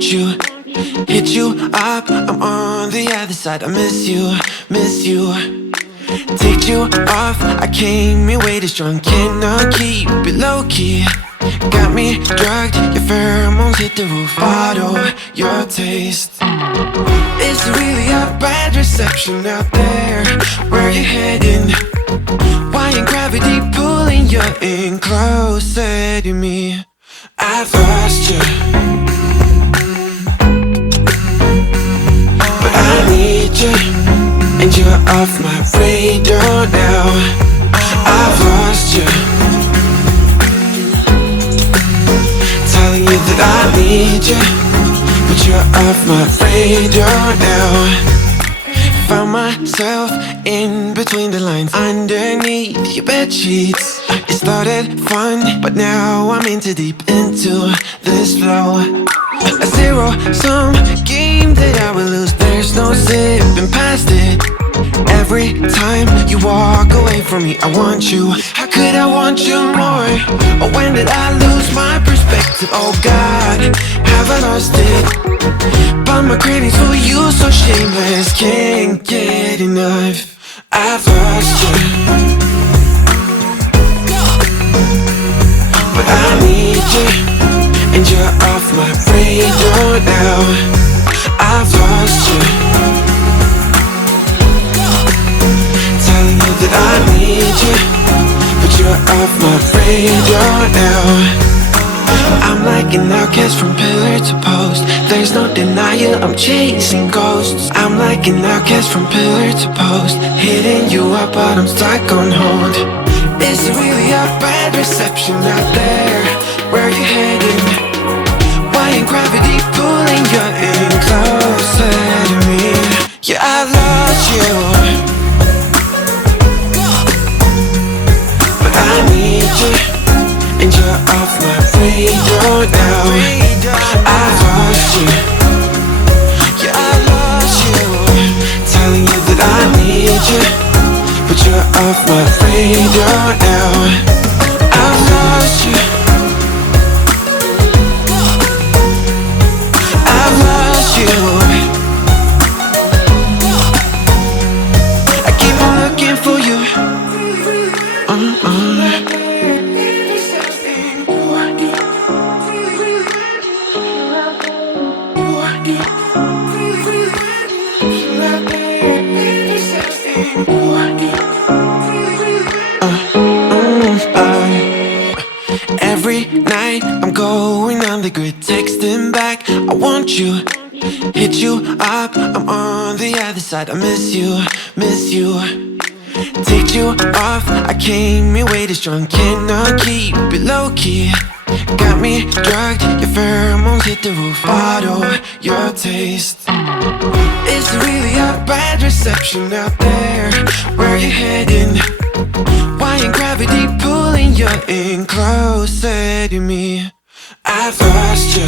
won't you? Hit you up, I'm on the other side. I miss you, miss you. Take you off, I came in way too strong. Cannot keep it low-key. Got me drugged, your pheromones hit the roof. Bottle your taste. It's really a bad reception out there. Where you heading? Why ain't gravity pulling you in closer to me? I've lost you, but I need you, and you're off my radar now. I've lost you, telling you that I need you, but you're off my radar now. Found myself in between the lines, underneath your bed sheets. It started fun, but now I'm in too deep into this flow. A zero-sum game that I will lose. There's no zipping past it. Every time you walk away from me, I want you. How could I want you more? Or when did I lose my perspective? Oh God, have I lost it? But my cravings for you so shameless, can't get enough. I've lost you, but I need you, and you're off my radar now. I've lost you, telling you that I need you, but you're off my radar now. I'm like an outcast from pillar to post. There's no denial, I'm chasing ghosts. I'm like an outcast from pillar to post, hitting you up but I'm stuck on hold. It's really a bad reception out there. Where you heading? Why ain't gravity pulling you in closer to me? Yeah, I've lost you, but I need you, and you're off my radar now. I've lost you, yeah, I lost you, telling you that I need you, but you're off my radar now. I've lost you, I've lost you. I keep on looking for you. Every night I'm going on the grid, texting back, I want you. Hit you up, I'm on the other side. I miss you, miss you. Take you off, I came in way too strong. Cannot keep it low-key. Got me drugged, your pheromones hit the roof. Bottle your taste. It's really a bad reception out there. Where you heading? Why ain't gravity pulling you in closer to me? I've lost you,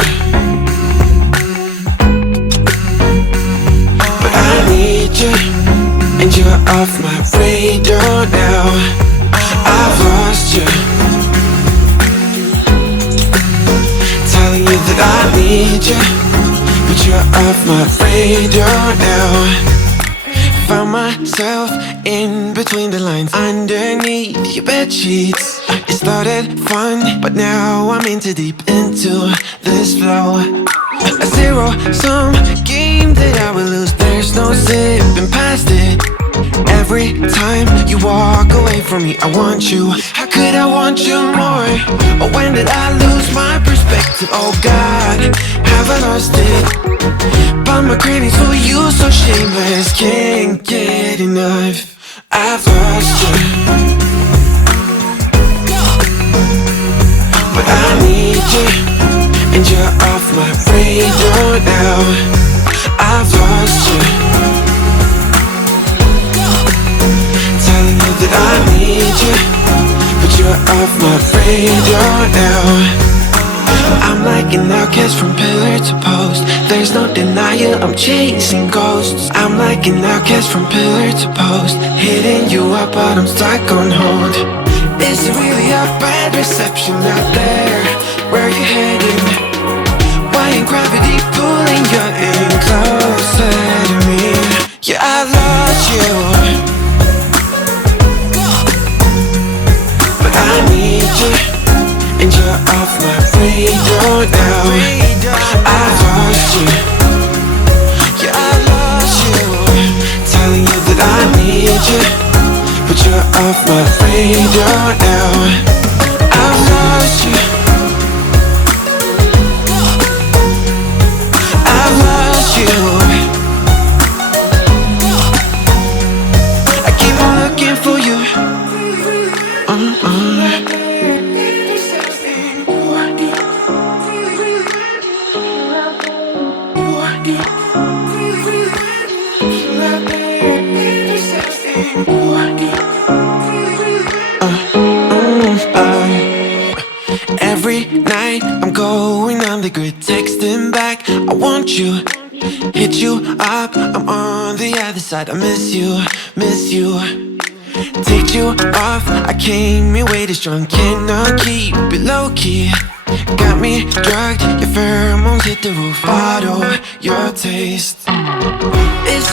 but I need you, and you're off my radar now. I've lost you, telling you that I need you, but you're off my radar now. Found myself in between the lines, underneath your bed sheets. It started fun, but now I'm in too deep into this flow. A zero-sum game that I will lose. There's no zipping past it. Every time you walk away from me, I want you. How could I want you more? Or when did I lose my perspective? Oh God, have I lost it? But my cravings for you so shameless, can't get enough. I've lost you, but I need you, and you're off my radar now. I've lost you, telling you that I need you, but you're off my radar now. I'm like an outcast from pillar to post. There's no denial, I'm chasing ghosts. I'm like an outcast from pillar to post, hitting you up but I'm stuck on hold. It's really a reception out there. Where you heading? Why ain't gravity pull but you're off my radar now. I've lost you, I've lost you. I keep on looking for you. Every night I'm going on the grid, texting back, I want you. Hit you up, I'm on the other side. I miss you, miss you. Take you off, I came in way too strong. Cannot keep it low key. Got me drugged, your pheromones hit the roof. Bottle your taste. It's